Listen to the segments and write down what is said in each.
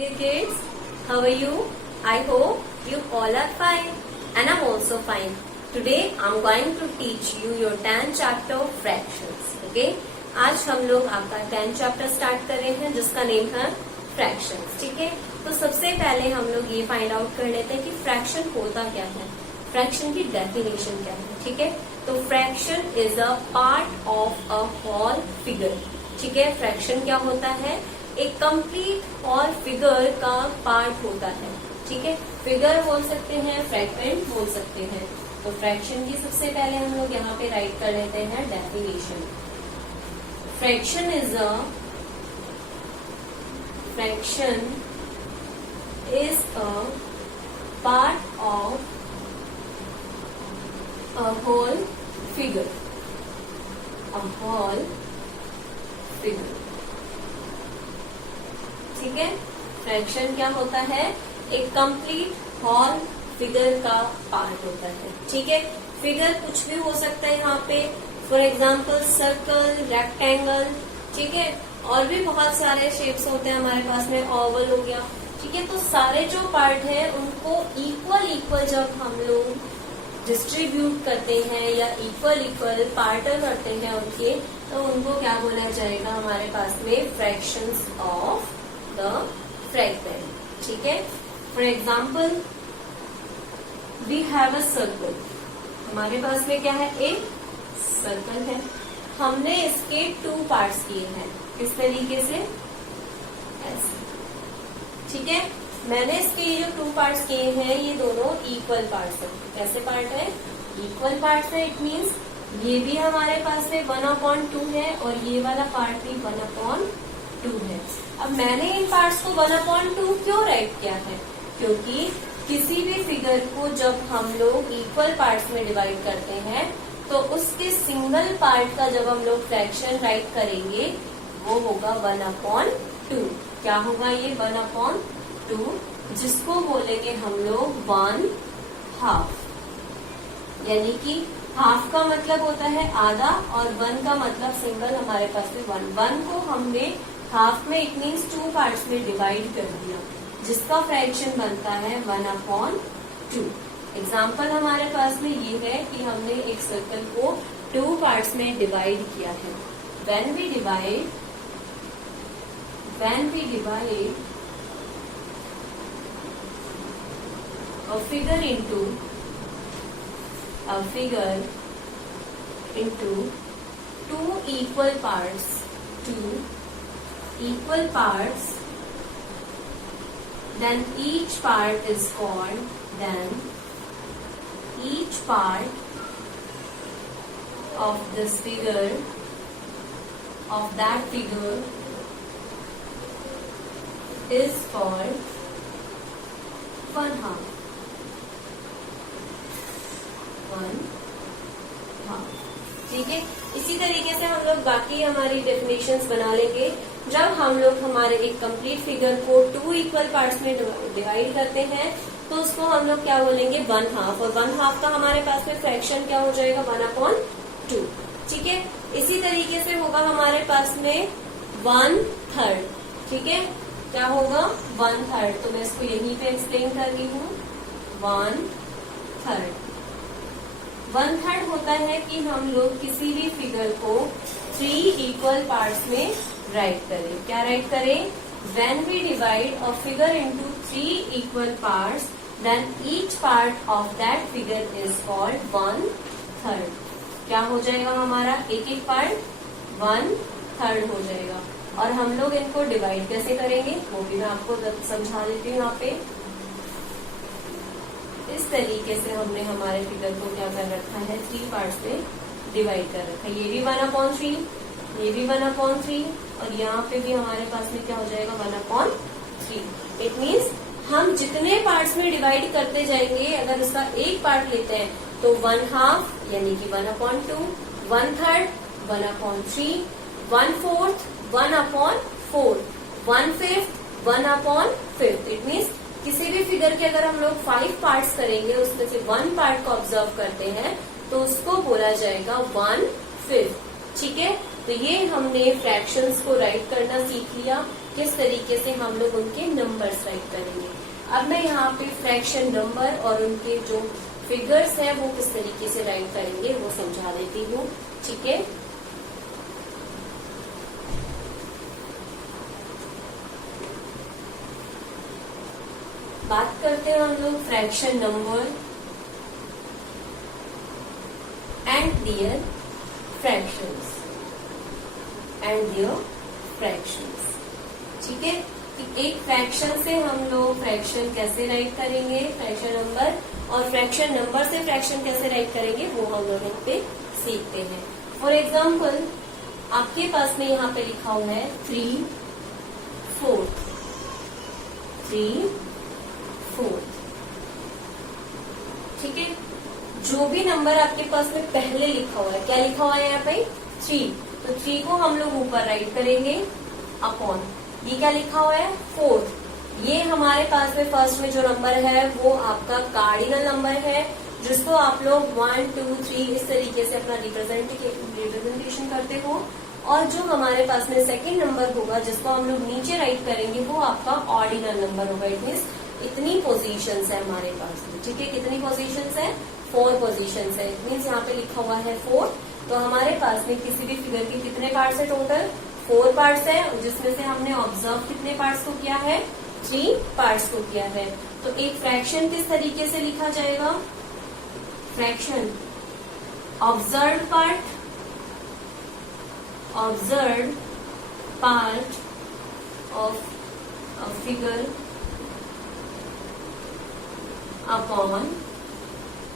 Dear kids, how are you? I hope you all are fine and I'm also fine. Today I'm going to teach you your 10th chapter of fractions. Okay? आज हम लोग आपका 10th chapter start कर रहे हैं जिसका name है fractions. ठीक है, तो सबसे पहले हम लोग ये फाइंड आउट कर लेते हैं कि फ्रैक्शन होता क्या है, फ्रैक्शन की डेफिनेशन क्या है. ठीक है, तो fraction is a part of a whole figure. ठीक है, फ्रैक्शन क्या होता है, एक कंप्लीट होल फिगर का पार्ट होता है. ठीक है, फिगर बोल सकते हैं, फ्रैगमेंट बोल सकते हैं. तो फ्रैक्शन की सबसे पहले हम लोग यहाँ पे राइट कर लेते हैं definition. Fraction is a part of a whole figure. ठीक है, फ्रैक्शन क्या होता है, एक कंप्लीट होल फिगर का पार्ट होता है. ठीक है, फिगर कुछ भी हो सकता है यहाँ पे, फॉर एग्जाम्पल सर्कल, रेक्टेंगल. ठीक है, और भी बहुत सारे शेप्स होते हैं हमारे पास में, ओवल हो गया. ठीक है, तो सारे जो पार्ट है उनको इक्वल जब हम लोग डिस्ट्रीब्यूट करते हैं या इक्वल पार्ट करते हैं उनके, तो उनको क्या बोला जाएगा हमारे पास में, फ्रैक्शंस ऑफ द फ्रैगमेंट. ठीक है, for example we have a circle. हमारे पास में क्या है, एक सर्कल है. हमने इसके 2 पार्ट्स किए हैं. किस तरीके से, ऐसे. ठीक है, मैंने इसके ये जो 2 पार्ट्स किए हैं ये दोनों इक्वल पार्ट्स हैं. कैसे पार्ट है, इक्वल पार्ट्स है. इट मीन्स ये भी हमारे पास में 1/2 है और ये वाला पार्ट भी 1/2 है. अब मैंने इन पार्ट्स को 1/2 क्यों राइट किया है, क्योंकि किसी भी फिगर को जब हम लोग इक्वल पार्ट्स में डिवाइड करते हैं तो उसके सिंगल पार्ट का जब हम लोग फ्रैक्शन राइट करेंगे वो होगा 1/2. क्या होगा ये 1/2, जिसको बोलेंगे हम लोग 1/2. यानी कि हाफ का मतलब होता है आधा और 1 का मतलब सिंगल. हमारे पास में 1 को हमने हाफ में, इट मीन्स 2 पार्ट्स में डिवाइड कर दिया, जिसका फ्रैक्शन बनता है 1/2. एग्जाम्पल हमारे पास में ये है कि हमने एक सर्कल को 2 पार्ट्स में डिवाइड किया है. When we divide a figure into 2 equal parts, then each part of this figure, of that figure is called 1/2. ठीक है, इसी तरीके से हम लोग बाकी हमारी डेफिनेशंस बना लेंगे. जब हम लोग हमारे एक कंप्लीट फिगर को 2 इक्वल पार्ट्स में डिवाइड करते हैं तो उसको हम लोग क्या बोलेंगे, 1/2. और 1/2 का हमारे पास में फ्रैक्शन क्या हो जाएगा, 1/2. ठीक है, इसी तरीके से होगा हमारे पास में 1/3. ठीक है, क्या होगा 1/3. तो मैं इसको यहीं पे एक्सप्लेन कर रही हूँ. 1/3 होता है कि हम लोग किसी भी फिगर को 3 इक्वल पार्ट्स में राइट करें. क्या राइट करें, when we divide a figure into 3 equal parts, then each part of that figure is called 1/3. क्या हो जाएगा हमारा, एक पार्ट 1/3 हो जाएगा. और हम लोग इनको डिवाइड कैसे करेंगे वो भी मैं आपको समझा देती हूँ. यहाँ पे इस तरीके से हमने हमारे फिगर को क्या कर रखा है, 3 पार्ट्स में डिवाइड कर रखा है. ये भी 1/3, ये भी 1/3 और यहाँ पे भी हमारे पास में क्या हो जाएगा 1/3. इट मीन्स हम जितने पार्ट्स में डिवाइड करते जाएंगे, अगर उसका एक पार्ट लेते हैं तो 1/2 यानी कि 1/2, 1/3 1/3, 1/4 1/4, 1/5 1/5. इट मीन्स किसी भी फिगर के अगर हम लोग 5 पार्ट्स करेंगे, उसमें से 1 पार्ट को ऑब्जर्व करते हैं तो उसको बोला जाएगा 1/5. ठीक है, तो ये हमने फ्रैक्शंस को राइट करना सीख लिया किस तरीके से हम लोग उनके नंबर्स राइट करेंगे। अब मैं यहाँ पे फ्रैक्शन नंबर और उनके जो फिगर्स है वो किस तरीके से राइट करेंगे वो समझा देती हूँ। ठीक है, बात करते हैं हम लोग fraction number and their fractions ठीक है, कि एक फ्रैक्शन से हम लोग फ्रैक्शन कैसे राइट करेंगे, फ्रैक्शन नंबर, और फ्रैक्शन नंबर से फ्रैक्शन कैसे राइट करेंगे वो हम लोग यहाँ पे सीखते हैं। फॉर एग्जाम्पल आपके पास में यहाँ पे लिखा हुआ है 3/4 ठीक है, जो भी नंबर आपके पास में पहले लिखा हुआ है, क्या लिखा हुआ है यहाँ पे 3, तो 3 को हम लोग ऊपर राइट करेंगे अपॉन, ये क्या लिखा हुआ है 4, ये हमारे पास में फर्स्ट में जो नंबर है वो आपका कार्डिनल नंबर है, जिसको आप लोग 1 2 3 इस तरीके से अपना रिप्रेजेंटेशन करते हो। और जो हमारे पास में सेकंड नंबर होगा जिसको हम लोग नीचे राइट करेंगे वो आपका ऑर्डिनल नंबर होगा। इट मीन्स इतनी पोजीशंस है हमारे पास में। ठीक है, कितनी पोजीशंस है 4 पोजीशंस है। इट मीन्स यहाँ पे लिखा हुआ है 4, तो हमारे पास में किसी भी फिगर के कितने पार्ट्स है, टोटल 4 पार्ट्स है, जिसमें से हमने ऑब्जर्व कितने पार्ट्स को किया है 3 पार्ट्स को किया है। तो एक फ्रैक्शन किस तरीके से लिखा जाएगा, fraction observed part of a figure upon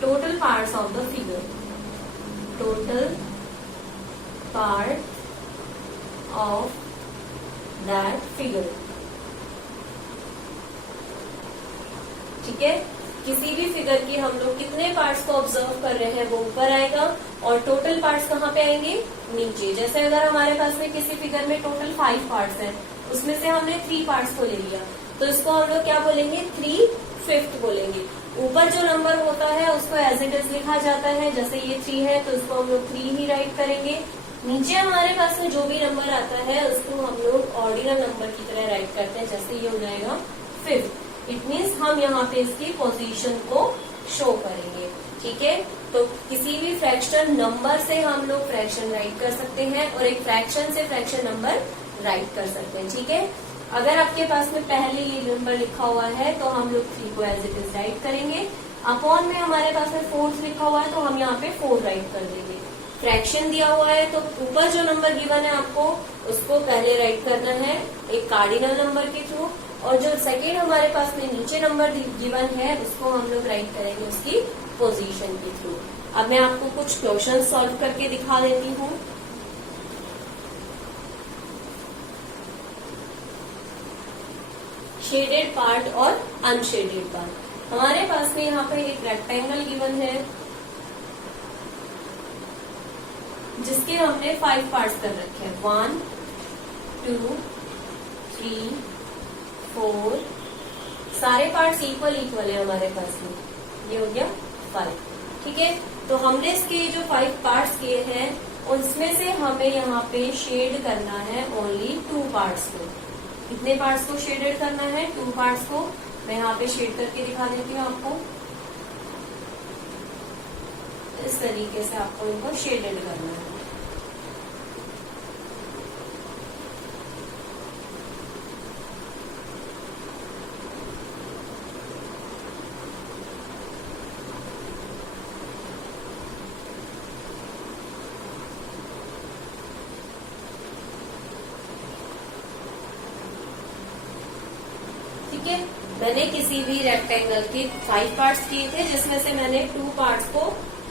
total parts of the figure, total part of that figure। ठीक है, किसी भी फिगर की हम लोग कितने पार्ट्स को ऑब्जर्व कर रहे हैं वो ऊपर आएगा और टोटल पार्ट्स कहाँ पे आएंगे, नीचे। जैसे अगर हमारे पास में किसी फिगर में टोटल 5 पार्ट्स हैं, उसमें से हमने 3 पार्ट्स को ले लिया, तो इसको हम लोग क्या बोलेंगे 3/5 बोलेंगे। ऊपर जो नंबर होता है उसको एज इट इज लिखा जाता है, जैसे ये 3 है तो इसको हम लोग 3 ही राइट करेंगे। नीचे हमारे पास में जो भी नंबर आता है उसको हम लोग ऑर्डिनल नंबर की तरह राइट करते हैं, जैसे ये हो जाएगा 5। इट मीन्स हम यहाँ पे इसकी पोजीशन को शो करेंगे। ठीक है, तो किसी भी फ्रैक्शन नंबर से हम लोग फ्रैक्शन राइट कर सकते हैं और एक फ्रैक्शन से फ्रैक्शन नंबर राइट कर सकते हैं। ठीक है, अगर आपके पास में पहले ये नंबर लिखा हुआ है तो हम लोग 3 को एज इट इज राइट करेंगे। अपॉन में हमारे पास में 4 लिखा हुआ है तो हम यहाँ पे 4 राइट कर देंगे। फ्रैक्शन दिया हुआ है तो ऊपर जो नंबर गिवन है आपको उसको पहले राइट करना है एक कार्डिनल नंबर के थ्रू, और जो सेकेंड हमारे पास में नीचे नंबर गिवन है उसको हम लोग राइट करेंगे उसकी पोजीशन के थ्रू। अब मैं आपको कुछ क्वेश्चन सॉल्व करके दिखा देती हूँ। शेडेड पार्ट और अनशेडेड पार्ट। हमारे पास में यहाँ पे एक रेक्टेंगल गिवन है जिसके हमने 5 पार्ट्स कर रखे हैं, 1 2 3 4, सारे पार्ट्स इक्वल है हमारे पास में, ये हो गया 5। ठीक है, तो हमने इसके जो 5 पार्ट्स किए हैं उसमें से हमें यहाँ पे शेड करना है ओनली 2 पार्ट्स को। कितने पार्ट्स को शेडेड करना है, 2 पार्ट्स को। मैं यहाँ पे शेड करके दिखा देती हूँ आपको, इस तरीके से आपको इनको शेडेड करना है। ठीक है, मैंने किसी भी रेक्टेंगल के 5 पार्ट्स किए थे जिसमें से मैंने 2 पार्ट्स को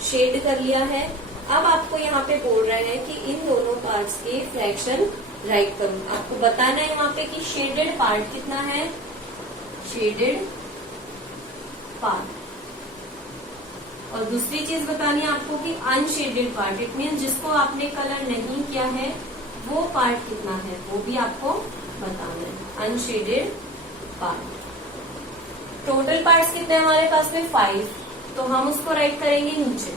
शेड कर लिया है। अब आपको यहाँ पे बोल रहे हैं कि इन दोनों पार्ट्स के फ्रैक्शन राइट करो। आपको बताना है यहाँ पे कि शेडेड पार्ट कितना है, शेडेड पार्ट, और दूसरी चीज बतानी है आपको कि अनशेडेड पार्ट, इट मीन जिसको आपने कलर नहीं किया है वो पार्ट कितना है, वो भी आपको बताना है। अनशेडेड पार्ट, टोटल पार्ट्स कितने हमारे पास में 5, तो हम उसको राइट करेंगे नीचे।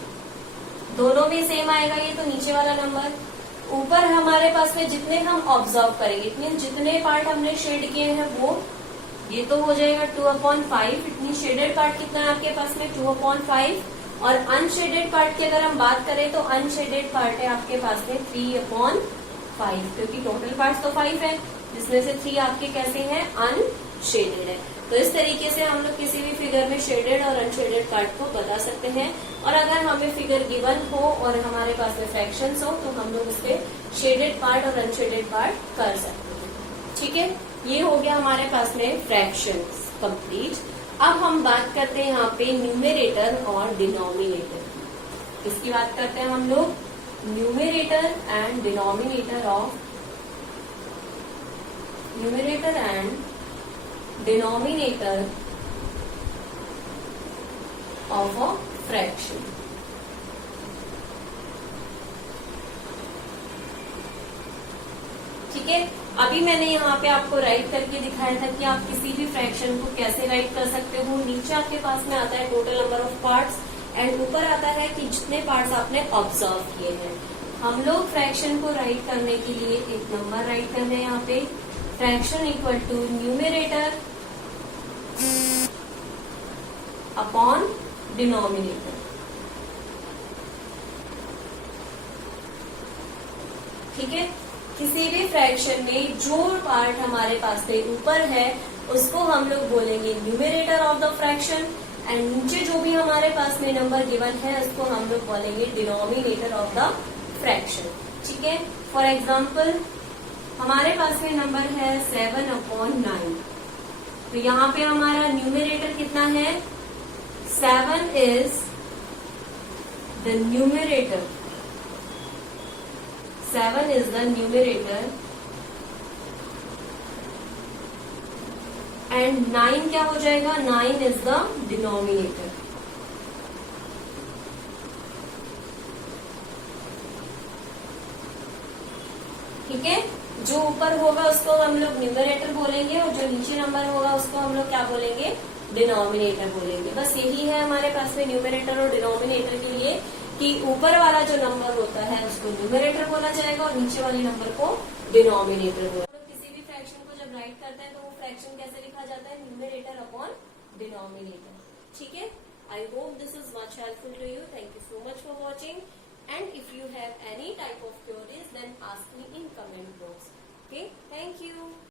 दोनों में सेम आएगा ये, तो नीचे वाला नंबर ऊपर हमारे पास में जितने हम ऑब्जर्व करेंगे, इतने जितने पार्ट हमने शेड किए हैं वो ये तो हो जाएगा 2/5। इतनी शेडेड पार्ट कितना है आपके पास में 2/5। और अनशेडेड पार्ट की अगर हम बात करें तो अनशेडेड पार्ट है आपके पास में 3/5, क्योंकि टोटल पार्ट तो 5 है, जिसमें से 3 आपके कैसे हैं, अनशेडेड है। तो इस तरीके से हम लोग किसी भी फिगर में शेडेड और अनशेडेड पार्ट को बता सकते हैं। और अगर हमें फिगर गिवन हो और हमारे पास में फ्रैक्शंस हो तो हम लोग उसके शेडेड पार्ट और अनशेडेड पार्ट कर सकते हैं। ठीक है, ये हो गया हमारे पास में फ्रैक्शंस कंप्लीट। अब हम बात करते हैं यहाँ पे न्यूमेरेटर और डिनोमिनेटर। इसकी बात करते हैं हम लोग, numerator and denominator of numerator and denominator of a fraction. ठीक है, अभी मैंने यहाँ पे आपको राइट करके दिखाया था कि आप किसी भी फ्रैक्शन को कैसे राइट कर सकते हो। नीचे आपके पास में आता है total number of parts and ऊपर आता है कि जितने पार्ट्स आपने ऑब्जर्व किए हैं। हम लोग फ्रैक्शन को राइट करने के लिए एक नंबर राइट कर रहे हैं यहाँ पे, fraction equal to numerator upon denominator. ठीक है, किसी भी फ्रैक्शन में जो पार्ट हमारे पास में ऊपर है उसको हम लोग बोलेंगे numerator of the fraction and नीचे जो भी हमारे पास में नंबर गिवन है उसको हम लोग बोलेंगे डिनोमिनेटर ऑफ द फ्रैक्शन। ठीक है, फॉर एग्जाम्पल हमारे पास में नंबर है 7/9। तो यहाँ पे हमारा न्यूमेरेटर कितना है, 7 is the numerator, 7 is the numerator and 9 क्या हो जाएगा, 9 is the denominator। ठीक है, जो ऊपर होगा उसको हम लोग न्यूमेरेटर बोलेंगे और जो नीचे नंबर होगा उसको हम लोग क्या बोलेंगे, डिनोमिनेटर बोलेंगे। बस यही है हमारे पास में न्यूमेरेटर और डिनोमिनेटर के लिए कि ऊपर वाला जो नंबर होता है उसको न्यूमेरेटर बोला जाएगा और नीचे वाले नंबर को डिनोमिनेटर बोला। तो किसी भी फ्रैक्शन को जब राइट करते हैं तो वो फ्रैक्शन कैसे लिखा जाता है, न्यूमेरेटर अपॉन डिनोमिनेटर। ठीक है, I hope this is much helpful to you. Thank you so much for watching and if you have any type of queries then ask me in comment box. Okay, thank you.